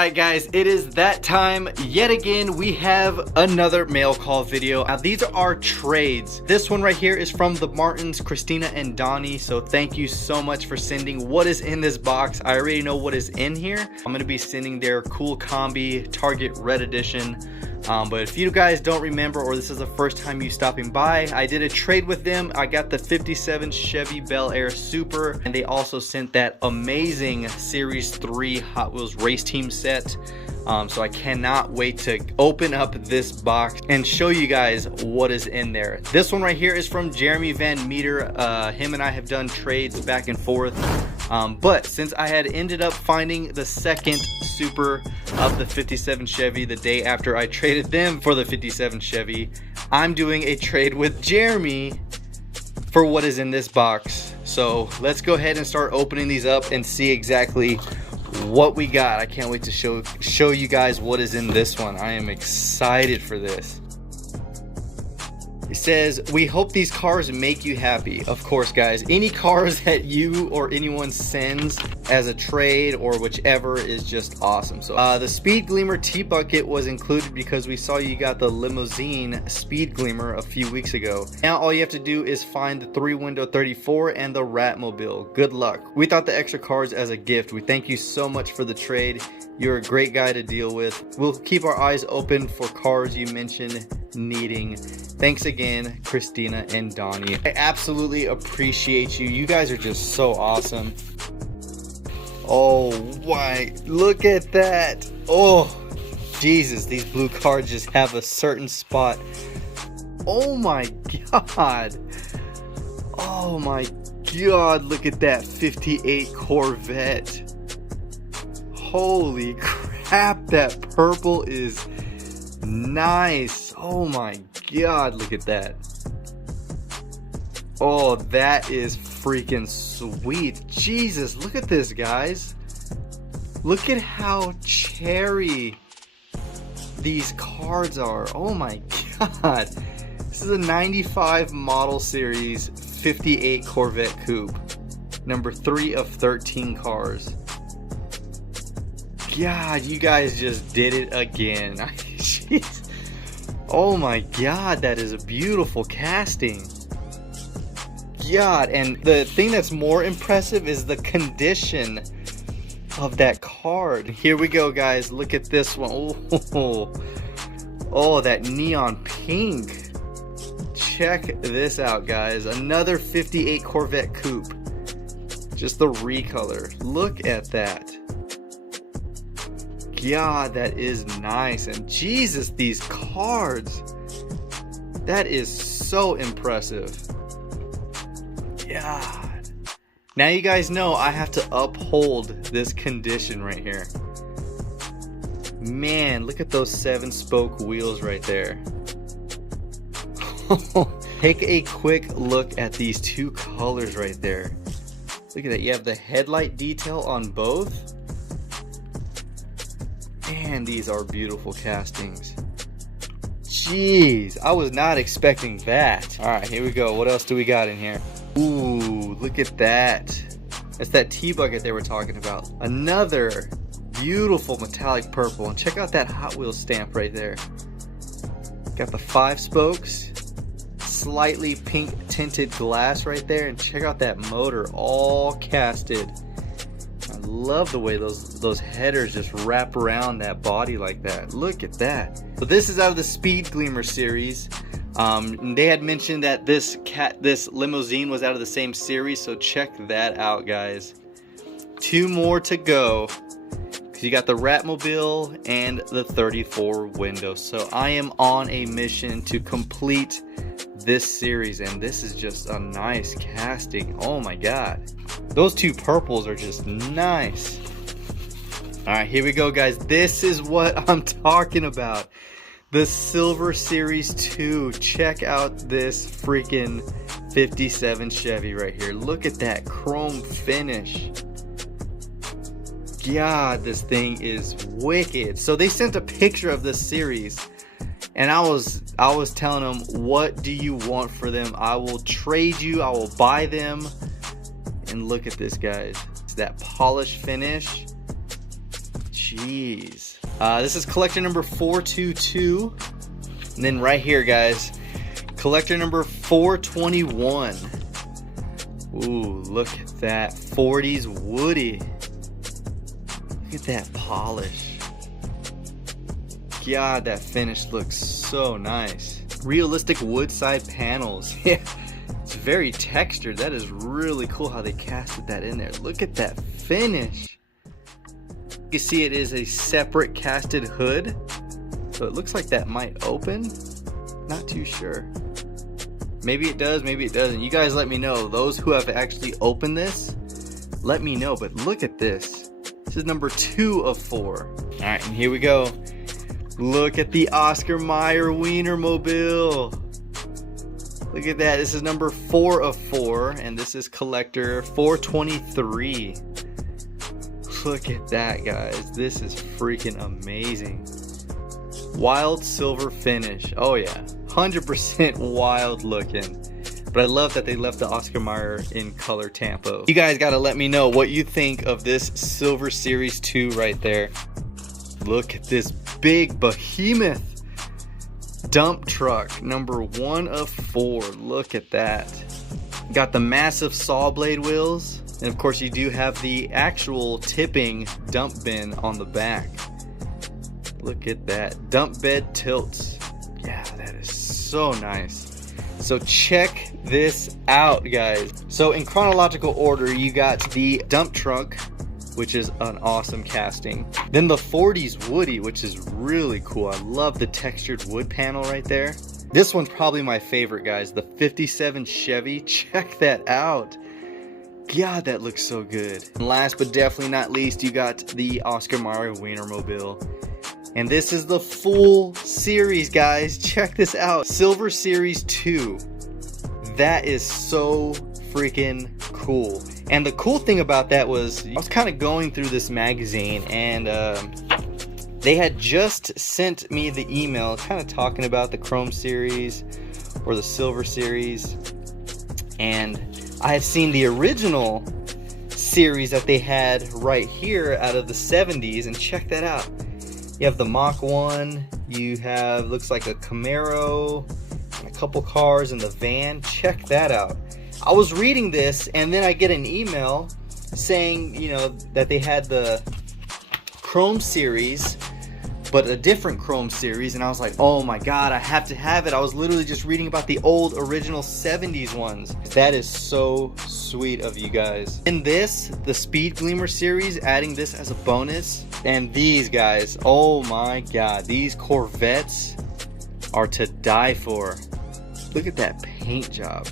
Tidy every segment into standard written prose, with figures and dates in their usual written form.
Alright guys, it is that time yet again. We have another mail call video. Now these are our trades. This one right here is from the Martins, Christina and Donnie. So thank you so much for sending what is in this box. I already know what is in here. I'm going to be sending their cool combi Target Red Edition. But if you guys don't remember, or this is the first time you stopping by, I did a trade with them. I got the 57 Chevy Bel Air Super, and they also sent that amazing Series 3 Hot Wheels race team set. So I cannot wait to open up this box and show you guys what is in there. This one right here is from Jeremy Van Meter. Him and I have done trades back and forth. But since I had ended up finding the second Super of the 57 Chevy the day after I traded them for the 57 Chevy, I'm doing a trade with Jeremy for what is in this box. So let's go ahead and start opening these up and see exactly what we got. I can't wait to show you guys what is in this one. I am excited for this. It says, we hope these cars make you happy. Of course, guys, any cars that you or anyone sends as a trade or whichever is just awesome. So the Speed Gleamer T-Bucket was included because we saw you got the limousine Speed Gleamer a few weeks ago. Now all you have to do is find the 3-window 34 and the Ratmobile. Good luck. We thought the extra cars as a gift. We thank you so much for the trade. You're a great guy to deal with. We'll keep our eyes open for cars you mentioned needing. Thanks again, Christina and Donnie. I absolutely appreciate you. You guys are just so awesome. Oh, why? Look at that. Oh, Jesus, these blue cards just have a certain spot. Oh my God. Oh my God, look at that 58 Corvette. Holy crap, that purple is nice. Oh my God, look at that. Oh, that is freaking sweet. Jesus, look at this, guys. Look at how cherry these cards are. Oh my God. This is a 95 model series 58 Corvette Coupe. Number 3 of 13 cars. God, you guys just did it again. Jeez. Oh my God, that is a beautiful casting. God, and the thing that's more impressive is the condition of that card. Here we go, guys. Look at this one. Oh, that neon pink. Check this out, guys. Another 58 Corvette Coupe. Just the recolor. Look at that. God, that is nice. And Jesus, these cards, that is so impressive. God. Now you guys know I have to uphold this condition right here. Man, look at those 7-spoke wheels right there. Take a quick look at these two colors right there. Look at that. You have the headlight detail on both. Man, these are beautiful castings. Jeez, I was not expecting that. Alright, here we go. What else do we got in here? Ooh, look at that. That's that T-Bucket they were talking about. Another beautiful metallic purple. And check out that Hot Wheels stamp right there. Got the 5 spokes. Slightly pink tinted glass right there. And check out that motor all casted. I love the way those headers just wrap around that body like that. Look at that. So this is out of the Speed Gleamer series. They had mentioned that this limousine was out of the same series, so check that out, guys. 2 more to go. Cause you got the Ratmobile and the 34 window. So I am on a mission to complete this series, and this is just a nice casting. Oh my God. Those 2 purples are just nice. Alright, here we go, guys. This is what I'm talking about. The Silver Series 2. Check out this freaking 57 Chevy right here. Look at that chrome finish. God, this thing is wicked. So they sent a picture of this series, and I was telling them, what do you want for them? I will trade you. I will buy them. And look at this, guys. It's that polished finish. Jeez. This is collector number 422. And then right here, guys, collector number 421. Ooh, look at that 40s Woody. Look at that polish. God, that finish looks so nice. Realistic wood side panels. Yeah, it's very textured. That is really cool how they casted that in there. Look at that finish. You can see it is a separate casted hood, so it looks like that might open. Not too sure. Maybe it does, maybe it doesn't. You guys let me know. Those who have actually opened this, let me know. But look at this. This is number 2 of 4. All right, and here we go. Look at the Oscar Meyer Wienermobile. Look at that. This is number 4 of 4, and this is collector 423. Look at that, guys. This is freaking amazing. Wild silver finish. Oh yeah, 100% wild looking. But I love that they left the Oscar Mayer in color Tampo. You guys gotta let me know what you think of this Silver Series 2 right there. Look at this big Behemoth dump truck, number 1 of 4. Look at that. Got the massive saw blade wheels. And of course you do have the actual tipping dump bin on the back. Look at that. Dump bed tilts. Yeah, that is so nice. So check this out, guys. So in chronological order, you got the dump truck, which is an awesome casting. Then the 40s Woody, which is really cool. I love the textured wood panel right there. This one's probably my favorite, guys. The 57 Chevy. Check that out. God, that looks so good. And last but definitely not least, you got the Oscar Mayer Wienermobile. And this is the full series, guys. Check this out. Silver Series 2. That is so freaking cool. And the cool thing about that was, I was kind of going through this magazine, and they had just sent me the email kind of talking about the Chrome Series or the Silver Series. And I had seen the original series that they had right here out of the 70s, and check that out. You have the Mach 1, you have, looks like a Camaro, and a couple cars in the van. Check that out. I was reading this, and then I get an email saying, you know, that they had the Chrome series, but a different Chrome series, and I was like, oh my god, I have to have it. I was literally just reading about the old original 70s ones. That is so sweet of you guys. In this, the Speed Gleamer series, adding this as a bonus, and these guys, oh my god, these Corvettes are to die for. Look at that paint job.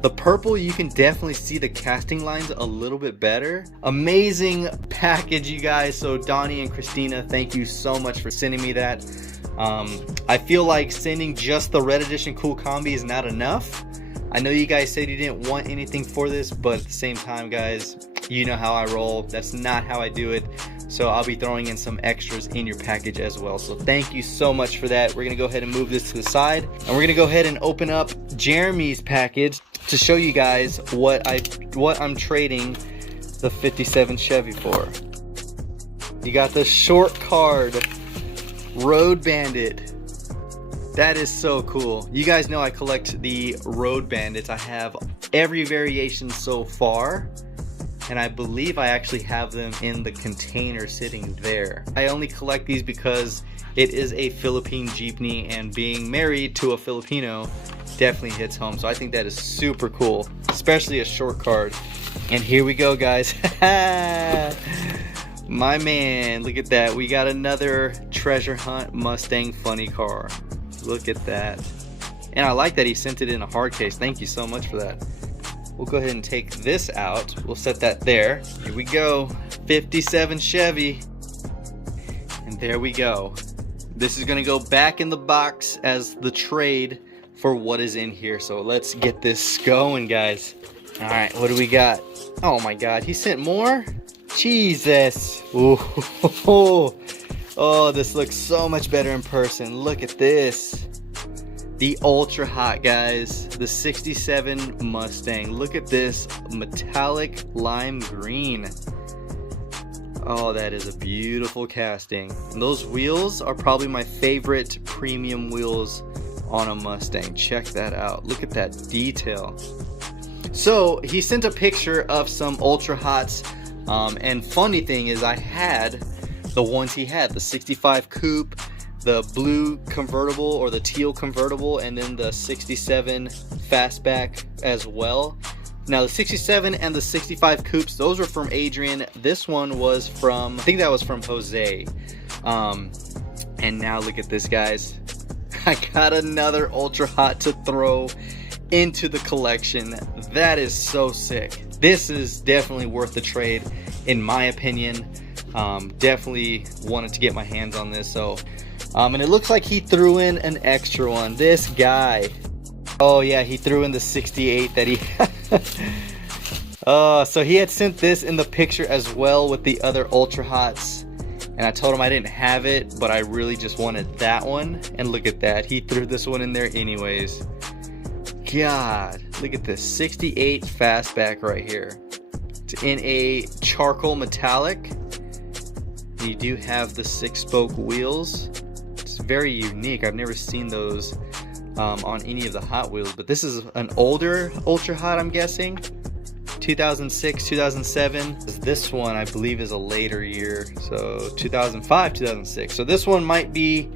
The purple, you can definitely see the casting lines a little bit better. Amazing package, you guys. So Donnie and Christina, thank you so much for sending me that. I feel like sending just the Red Edition Cool Combi is not enough. I know you guys said you didn't want anything for this, but at the same time, guys, you know how I roll. That's not how I do it. So I'll be throwing in some extras in your package as well. So thank you so much for that. We're gonna go ahead and move this to the side, and we're gonna go ahead and open up Jeremy's package to show you guys what I'm trading the 57 Chevy for. You got the short card Road Bandit. That is so cool. You guys know I collect the Road Bandits. I have every variation so far, and I believe I actually have them in the container sitting there. I only collect these because it is a Philippine jeepney, and being married to a Filipino definitely hits home. So I think that is super cool, especially a short card. And here we go, guys. My man, look at that. We got another treasure hunt Mustang funny car. Look at that. And I like that he sent it in a hard case. Thank you so much for that. We'll go ahead and take this out. We'll set that there. Here we go. 57 Chevy. And there we go. This is gonna go back in the box as the trade for what is in here. So let's get this going, guys. All right, what do we got? Oh my god, he sent more? Jesus. Ooh. Oh, this looks so much better in person. Look at this. The ultra hot, guys. The 67 Mustang. Look at this metallic lime green. Oh, that is a beautiful casting. And those wheels are probably my favorite premium wheels on a Mustang. Check that out. Look at that detail. So he sent a picture of some Ultra Hots, and funny thing is I had the ones he had, the 65 Coupe, the blue convertible or the teal convertible, and then the 67 Fastback as well. Now the 67 and the 65 Coupes, those were from Adrian. This one was from, I think that was from Jose. And now look at this, guys. I got another Ultra Hot to throw into the collection. That is so sick. This is definitely worth the trade in my opinion. Definitely wanted to get my hands on this. So and it looks like he threw in an extra one. This guy, oh yeah, he threw in the 68 that he so he had sent this in the picture as well with the other Ultra Hots, and I told him I didn't have it, but I really just wanted that one. And look at that, he threw this one in there anyways. God, look at this 68 Fastback right here. It's in a charcoal metallic. You do have the 6-spoke wheels. It's very unique. I've never seen those on any of the Hot Wheels, but this is an older Ultra Hot, I'm guessing. 2006, 2007. This one I believe is a later year, so 2005, 2006. So this one might be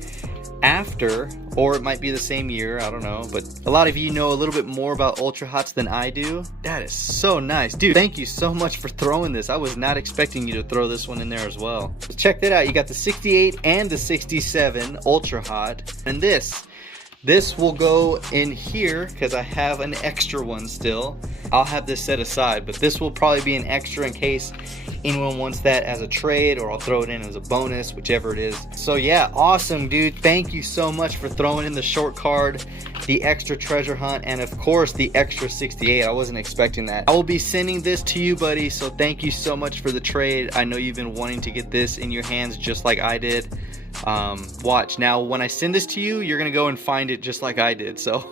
after, or it might be the same year, I don't know. But a lot of you know a little bit more about Ultra Hots than I do. That is so nice, dude. Thank you so much for throwing this. I was not expecting you to throw this one in there as well. So check that out. You got the 68 and the 67 Ultra Hot, and this will go in here because I have an extra one still. I'll have this set aside, but this will probably be an extra in case anyone wants that as a trade, or I'll throw it in as a bonus, whichever it is. So yeah, awesome, dude. Thank you so much for throwing in the short card, the extra treasure hunt, and of course the extra 68. I wasn't expecting that. I will be sending this to you, buddy, so thank you so much for the trade. I know you've been wanting to get this in your hands just like I did. Watch now, when I send this to you, you're gonna go and find it just like I did. So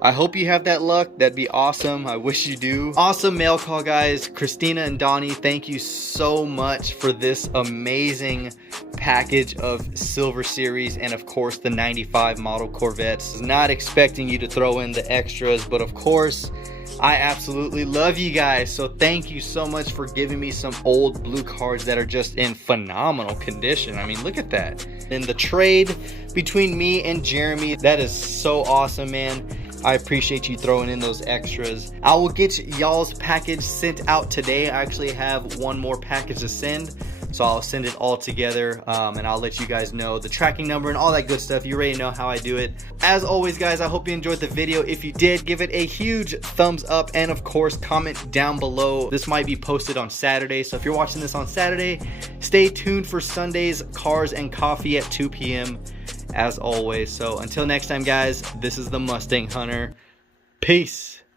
I hope you have that luck. That'd be awesome. I wish you do. Awesome mail call, guys. Christina and Donnie, thank you so much for this amazing package of Silver Series and of course the 95 model Corvettes. Not expecting you to throw in the extras, but of course I absolutely love you guys. So thank you so much for giving me some old blue cards that are just in phenomenal condition. I mean, look at that. And the trade between me and Jeremy, that is so awesome, man. I appreciate you throwing in those extras. I will get y'all's package sent out today. I actually have one more package to send, so I'll send it all together, and I'll let you guys know the tracking number and all that good stuff. You already know how I do it. As always, guys, I hope you enjoyed the video. If you did, give it a huge thumbs up, and of course comment down below. This might be posted on Saturday, so if you're watching this on Saturday, stay tuned for Sunday's Cars and Coffee at 2 p.m. as always. So until next time, guys, this is the Mustang Hunter. Peace.